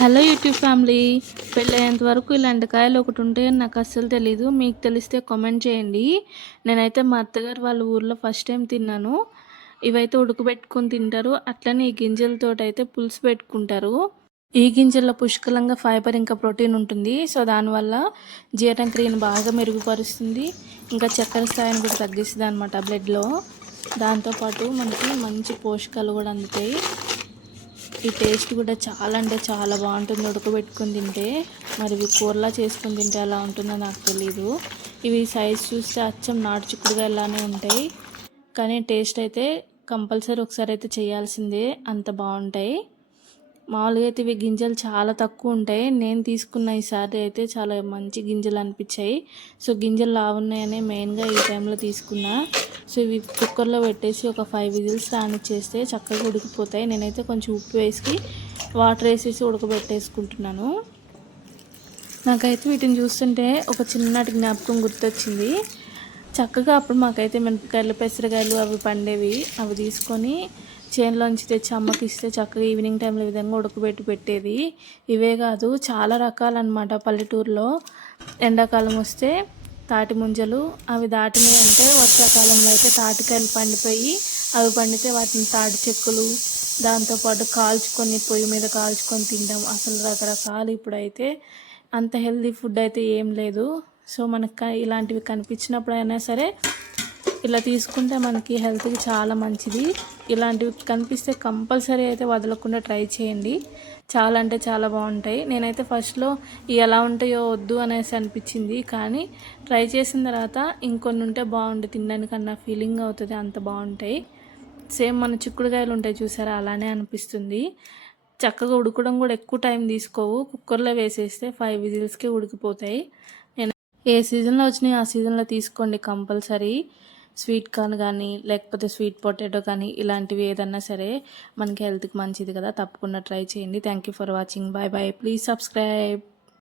Hello YouTube family. పెళ్ళయ్యేంత వరకు ఇలాంటి కాయలు ఒకటి ఉంటాయని నాకు అస్సలు తెలీదు. మీకు తెలిస్తే కామెంట్ చేయండి. నేనైతే మా అత్తగారు వాళ్ళ ఊర్లో ఫస్ట్ టైం తిన్నాను. ఇవైతే ఉడకబెట్టుకొని తింటారు. అట్లనే ఈ గింజలతోటైతే పులుసు పెట్టుకుంటారు. ఈ గింజల్లో పుష్కలంగా ఫైబర్ ఇంకా ప్రోటీన్ ఉంటుంది. సో దానివల్ల జీర్ణక్రియను బాగా మెరుగుపరుస్తుంది. ఇంకా చక్కెర స్థాయిని కూడా తగ్గిస్తుంది అనమాట బ్లడ్లో. దాంతోపాటు మనకి మంచి పోషకాలు కూడా అందుతాయి. ఈ టేస్ట్ కూడా చాలా అంటే చాలా బాగుంటుంది ఉడకబెట్టుకొని తింటే. మరి ఇవి కూరలా చేసుకొని తింటే ఎలా ఉంటుందో నాకు తెలీదు. ఇవి సైజ్ చూస్తే అచ్చం నాటు చిక్కుడుగాయలానే ఉంటాయి, కానీ టేస్ట్ అయితే కంపల్సరీ ఒకసారి అయితే చేయాల్సిందే, అంత బాగుంటాయి. మామూలుగా అయితే ఇవి గింజలు చాలా తక్కువ ఉంటాయి. నేను తీసుకున్న ఈసారి అయితే చాలా మంచి గింజలు అనిపించాయి. సో గింజలు లావున్నాయనే మెయిన్గా ఈ టైంలో తీసుకున్నా. సో ఇవి కుక్కర్లో పెట్టేసి ఒక 5 విజిల్స్ రానిచ్చేస్తే చక్కగా ఉడికిపోతాయి. నేనైతే కొంచెం ఉప్పు వేసి వాటర్ వేసేసి ఉడకబెట్టేసుకుంటున్నాను. నాకైతే వీటిని చూస్తుంటే ఒక చిన్నటి జ్ఞాపకం గుర్తొచ్చింది. చక్కగా అప్పుడు మాకైతే మిరపకాయలు పెసరకాయలు అవి పండేవి. అవి తీసుకొని చేనులోంచి తెచ్చి అమ్మకి ఇస్తే చక్కగా ఈవినింగ్ టైంలో ఈ విధంగా ఉడకబెట్టి పెట్టేది. ఇవే కాదు చాలా రకాలన్నమాట. పల్లెటూరులో ఎండాకాలం వస్తే తాటి ముంజలు అవి దాటినాయి అంటే వర్షాకాలంలో అయితే తాటికాయలు పండిపోయి అవి పండితే వాటిని తాటి చెక్కులు దాంతోపాటు కాల్చుకొని పొయ్యి మీద కాల్చుకొని తింటాం. అసలు రకరకాలు. ఇప్పుడైతే అంత హెల్దీ ఫుడ్ అయితే ఏం లేదు. సో మనకు ఇలాంటివి కనిపించినప్పుడైనా సరే ఇలా తీసుకుంటే మనకి హెల్త్కి చాలా మంచిది. ఇలాంటివి కనిపిస్తే కంపల్సరీ అయితే వదలకుండా ట్రై చేయండి. చాలా అంటే చాలా బాగుంటాయి. నేనైతే ఫస్ట్లో ఎలా ఉంటాయో వద్దు అనేసి అనిపించింది, కానీ ట్రై చేసిన తర్వాత ఇంకొన్ని ఉంటే బాగుంటుంది తినడానికన్నా ఫీలింగ్ అవుతుంది, అంత బాగుంటాయి. సేమ్ మన చిక్కుడుకాయలు ఉంటాయి చూసారా, అలానే అనిపిస్తుంది. చక్కగా ఉడకడం కూడా ఎక్కువ టైం తీసుకోవు. కుక్కర్లో వేసేస్తే 5 విజిల్స్కే ఉడికిపోతాయి. నేను ఏ సీజన్లో వచ్చినాయి ఆ సీజన్లో తీసుకోండి కంపల్సరీ. స్వీట్ కార్న్ కానీ లేకపోతే స్వీట్ పొటాటో కానీ ఇలాంటివి ఏదన్నా సరే మనకి హెల్త్కి మంచిది కదా, తప్పకుండా ట్రై చేయండి. Thank you for watching. Bye bye. Please subscribe.